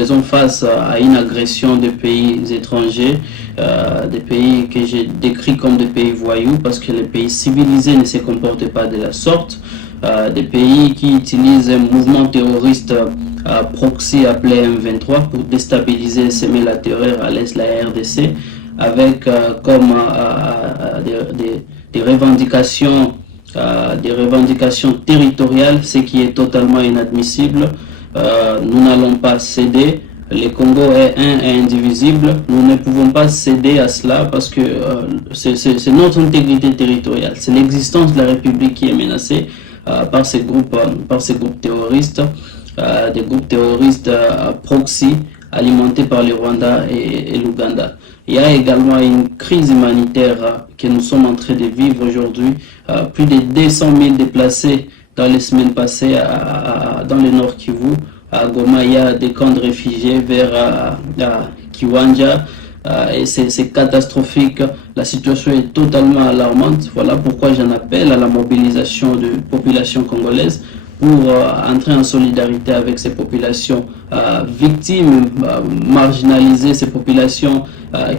faisons face à une agression des pays étrangers, des pays que j'ai décrits comme des pays voyous, parce que les pays civilisés ne se comportent pas de la sorte. Des pays qui utilisent un mouvement terroriste proxy appelé M23 pour déstabiliser et semer la terreur à l'est de la RDC, avec comme des revendications territoriales, ce qui est totalement inadmissible. Nous n'allons pas céder. Le Congo est un et indivisible. Nous ne pouvons pas céder à cela parce que c'est notre intégrité territoriale. C'est l'existence de la République qui est menacée par ces groupes terroristes, des groupes terroristes proxy alimentés par le Rwanda et l'Ouganda. Il y a également une crise humanitaire que nous sommes en train de vivre aujourd'hui. Plus de 200 000 déplacés dans les semaines passées dans le Nord Kivu. À Goma, il y a des camps de réfugiés vers Kiwanja. Et c'est catastrophique. La situation est totalement alarmante. Voilà pourquoi j'en appelle à la mobilisation de populations congolaises pour entrer en solidarité avec ces populations victimes, marginalisées, ces populations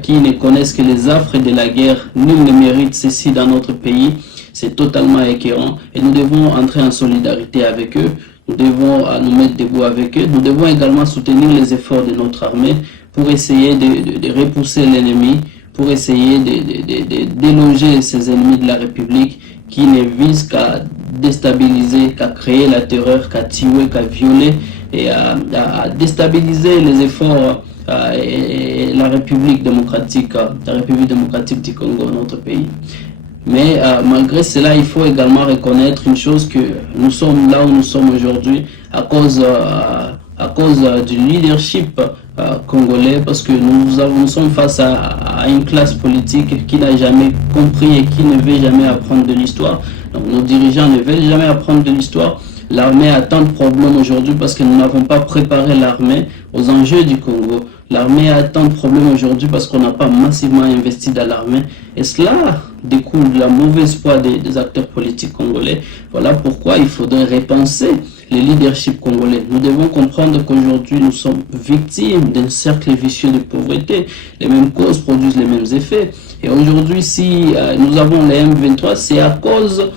qui ne connaissent que les affres de la guerre. Nul ne mérite ceci dans notre pays. C'est totalement écœurant et nous devons entrer en solidarité avec eux. Nous devons nous mettre debout avec eux. Nous devons également soutenir les efforts de notre armée pour essayer de repousser l'ennemi, pour essayer de déloger ces ennemis de la République qui ne visent qu'à déstabiliser, qu'à créer la terreur, qu'à tuer, qu'à violer et à déstabiliser les efforts et la République démocratique du Congo, notre pays. Mais malgré cela, il faut également reconnaître une chose, que nous sommes là où nous sommes aujourd'hui à cause du leadership congolais, parce que nous sommes face à une classe politique qui n'a jamais compris et qui ne veut jamais apprendre de l'histoire. Donc nos dirigeants ne veulent jamais apprendre de l'histoire. L'armée a tant de problèmes aujourd'hui parce que nous n'avons pas préparé l'armée aux enjeux du Congo. L'armée a tant de problèmes aujourd'hui parce qu'on n'a pas massivement investi dans l'armée. Et cela découle de la mauvaise foi des acteurs politiques congolais. Voilà pourquoi il faudrait repenser le leadership congolais. Nous devons comprendre qu'aujourd'hui, nous sommes victimes d'un cercle vicieux de pauvreté. Les mêmes causes produisent les mêmes effets. Et aujourd'hui, si nous avons les M23, c'est à cause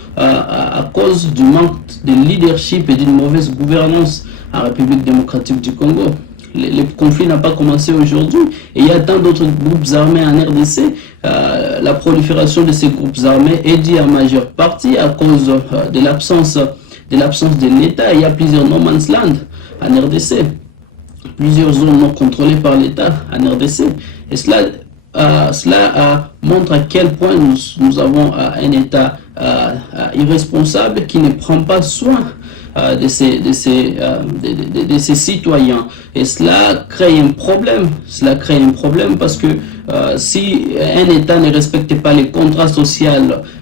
du manque de leadership et d'une mauvaise gouvernance en République démocratique du Congo. Le conflit n'a pas commencé aujourd'hui et il y a tant d'autres groupes armés en RDC. La prolifération de ces groupes armés est due en majeure partie à cause de l'absence de l'État. Il y a plusieurs no man's land en RDC, plusieurs zones non contrôlées par l'État en RDC. Et cela montre à quel point nous avons un État irresponsable qui ne prend pas soin de ses citoyens. Et cela crée un problème. Cela crée un problème parce que si un État ne respecte pas les contrats sociaux,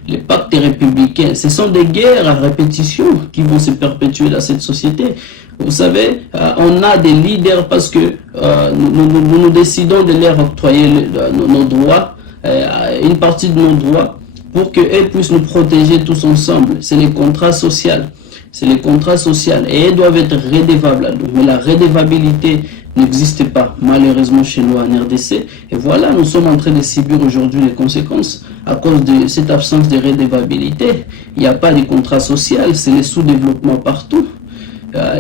les pactes républicains, ce sont des guerres à répétition qui vont se perpétuer dans cette société. Vous savez, on a des leaders parce que nous décidons de leur octroyer nos droits, une partie de nos droits, pour qu'elles puissent nous protéger tous ensemble. C'est les contrats sociaux. C'est les contrats sociaux et elles doivent être redevables. Mais la redevabilité n'existe pas, malheureusement, chez nous en RDC. Et voilà, nous sommes en train de subir aujourd'hui les conséquences à cause de cette absence de redevabilité. Il n'y a pas de contrat social, c'est le sous-développement partout.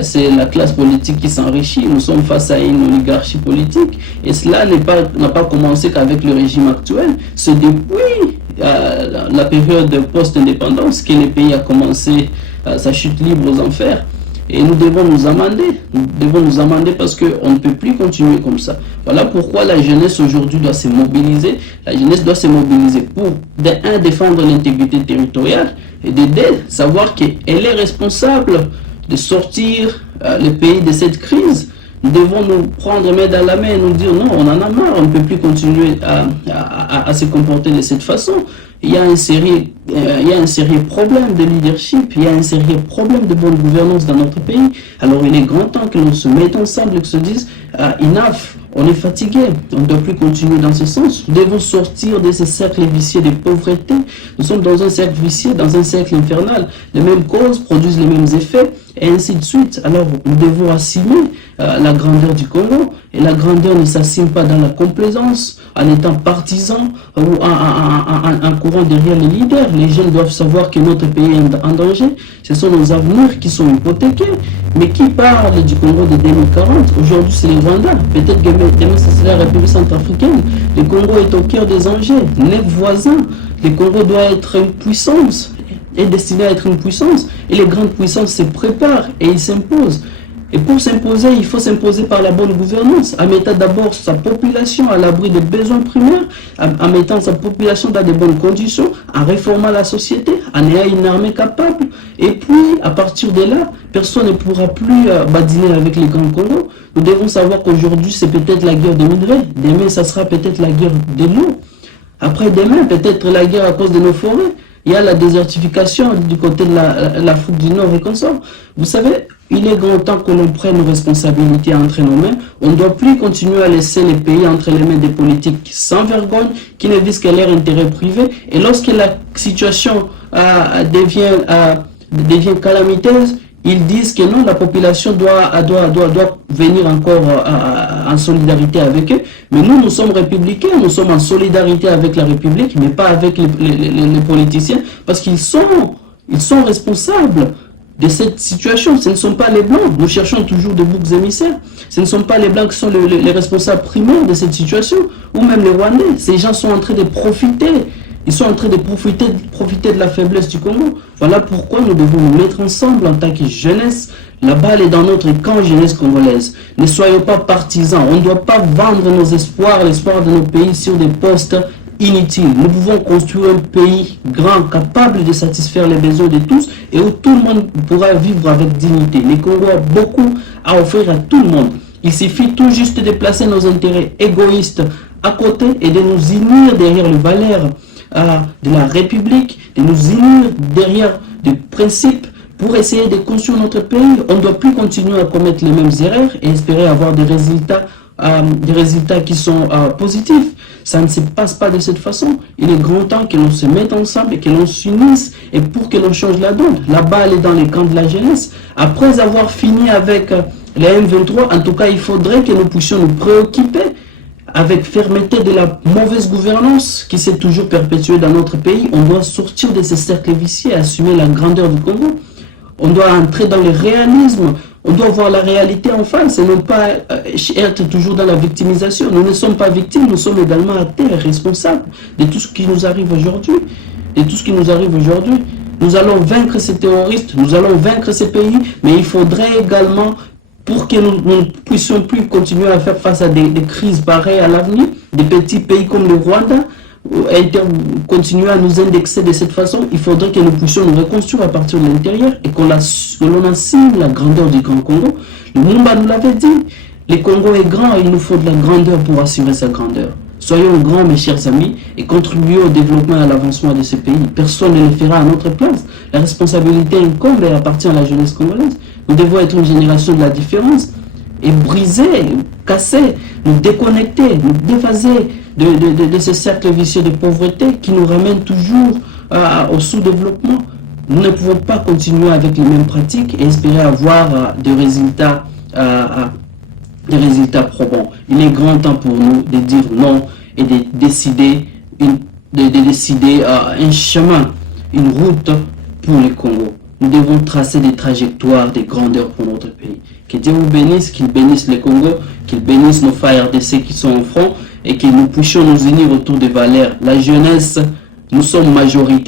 C'est la classe politique qui s'enrichit. Nous sommes face à une oligarchie politique. Et cela n'a pas commencé qu'avec le régime actuel. C'est depuis la période post-indépendance que le pays a commencé sa chute libre aux enfers. Et nous devons nous amender. Nous devons nous amender parce qu'on ne peut plus continuer comme ça. Voilà pourquoi la jeunesse aujourd'hui doit se mobiliser. La jeunesse doit se mobiliser pour, défendre l'intégrité territoriale et savoir qu'elle est responsable de sortir le pays de cette crise. Nous devons nous prendre main dans la main et nous dire non, on en a marre, on ne peut plus continuer à se comporter de cette façon. Il y a un sérieux problème de leadership, il y a un sérieux problème de bonne gouvernance dans notre pays. Alors il est grand temps que l'on se mette ensemble et que se dise enough, On est fatigué, on ne doit plus continuer dans ce sens. Nous devons sortir de ce cercle vicieux de pauvreté. Nous sommes dans un cercle vicieux, dans un cercle infernal. Les mêmes causes produisent les mêmes effets, et ainsi de suite. Alors, nous devons assumer la grandeur du Congo. Et la grandeur ne s'assume pas dans la complaisance, en étant partisan ou en courant derrière les leaders. Les jeunes doivent savoir que notre pays est en danger. Ce sont nos avenirs qui sont hypothéqués. Mais qui parle du Congo de 2040? Aujourd'hui, c'est le Rwanda. Peut-être que demain, c'est la République centrafricaine. Le Congo est au cœur des enjeux. 9 voisins. Le Congo doit être une puissance, est destiné à être une puissance. Et les grandes puissances se préparent et ils s'imposent. Et pour s'imposer, il faut s'imposer par la bonne gouvernance, en mettant d'abord sa population à l'abri des besoins primaires, en mettant sa population dans de bonnes conditions, en réformant la société, en ayant une armée capable. Et puis, à partir de là, personne ne pourra plus badiner avec les grands Congo. Nous devons savoir qu'aujourd'hui, c'est peut-être la guerre de minerais. Demain, ça sera peut-être la guerre de l'eau. Après-demain, peut-être la guerre à cause de nos forêts. Il y a la désertification du côté de l'Afrique du Nord et comme ça. Vous savez, il est grand temps que l'on prenne nos responsabilités entre nos mains. On ne doit plus continuer à laisser les pays entre les mains des politiques sans vergogne, qui ne visent que leur intérêt privé. Et lorsque la situation devient calamiteuse, ils disent que non, la population doit venir encore en solidarité avec eux. Mais nous sommes républicains, nous sommes en solidarité avec la République, mais pas avec les politiciens, parce qu'ils sont responsables de cette situation. Ce ne sont pas les Blancs. Nous cherchons toujours des boucs émissaires. Ce ne sont pas les Blancs qui sont les responsables primaires de cette situation, ou même les Rwandais. Ces gens sont en train de profiter. Ils sont en train de profiter de la faiblesse du Congo. Voilà pourquoi nous devons nous mettre ensemble en tant que jeunesse. La balle est dans notre camp jeunesse congolaise. Ne soyons pas partisans. On ne doit pas vendre nos espoirs, l'espoir de nos pays sur des postes inutiles. Nous pouvons construire un pays grand, capable de satisfaire les besoins de tous et où tout le monde pourra vivre avec dignité. Le Congo a beaucoup à offrir à tout le monde. Il suffit tout juste de placer nos intérêts égoïstes à côté et de nous unir derrière les valeurs de la République, de nous unir derrière des principes pour essayer de construire notre pays. On ne doit plus continuer à commettre les mêmes erreurs et espérer avoir des résultats qui sont positifs. Ça ne se passe pas de cette façon. Il est grand temps que l'on se mette ensemble et que l'on s'unisse et pour que l'on change la donne. La balle est dans les camps de la jeunesse. Après avoir fini avec les M23, en tout cas, il faudrait que nous puissions nous préoccuper avec fermeté de la mauvaise gouvernance qui s'est toujours perpétuée dans notre pays. On doit sortir de ces cercles vicieux et assumer la grandeur du Congo. On doit entrer dans le réalisme. On doit voir la réalité en face et non pas être toujours dans la victimisation. Nous ne sommes pas victimes, nous sommes également acteurs et responsables de tout ce qui nous arrive aujourd'hui. Nous allons vaincre ces terroristes, nous allons vaincre ces pays, mais il faudrait également, pour que nous ne puissions plus continuer à faire face à des crises pareilles à l'avenir, des petits pays comme le Rwanda, continuer à nous indexer de cette façon, il faudrait que nous puissions nous reconstruire à partir de l'intérieur et que l'on assume la grandeur du Grand Congo. Le Mumba nous l'avait dit, le Congo est grand et il nous faut de la grandeur pour assurer sa grandeur. Soyons grands, mes chers amis, et contribuons au développement et à l'avancement de ce pays. Personne ne le fera à notre place. La responsabilité incombe et appartient à la jeunesse congolaise. Nous devons être une génération de la différence et briser, casser, nous déconnecter, nous déphaser de ce cercle vicieux de pauvreté qui nous ramène toujours au sous-développement. Nous ne pouvons pas continuer avec les mêmes pratiques et espérer avoir des résultats probants. Il est grand temps pour nous de dire non et de décider un chemin, une route pour le Congo. Nous devons tracer des trajectoires, des grandeurs pour notre pays. Que Dieu vous bénisse, qu'il bénisse le Congo, qu'il bénisse nos frères RDC qui sont au front et que nous puissions nous unir autour des valeurs. La jeunesse, nous sommes majorité.